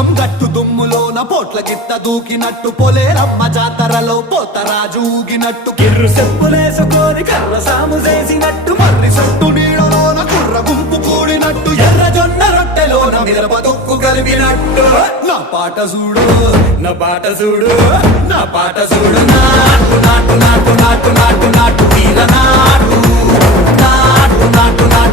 లింగం గట్టు దుమ్ములోన పోట్ల గిత్త దూకినట్టు పొలేరమ్మ జాతరలో పోతరాజు ఊగినట్టు కిర్రు చెప్పులేసుకొని కర్ర సాము చేసినట్టు మర్రి సొట్టు నీడలోన కుర్ర గుంపు కూడినట్టు ఎర్ర జొన్న రొట్టెలోన మిరప తొక్కు కలిపినట్టు నా పాట చూడు నా పాట చూడు నా పాట చూడు నాటు నాటు నాటు నాటు నాటు నాటు వీర నాటు నాటు నాటు నాటు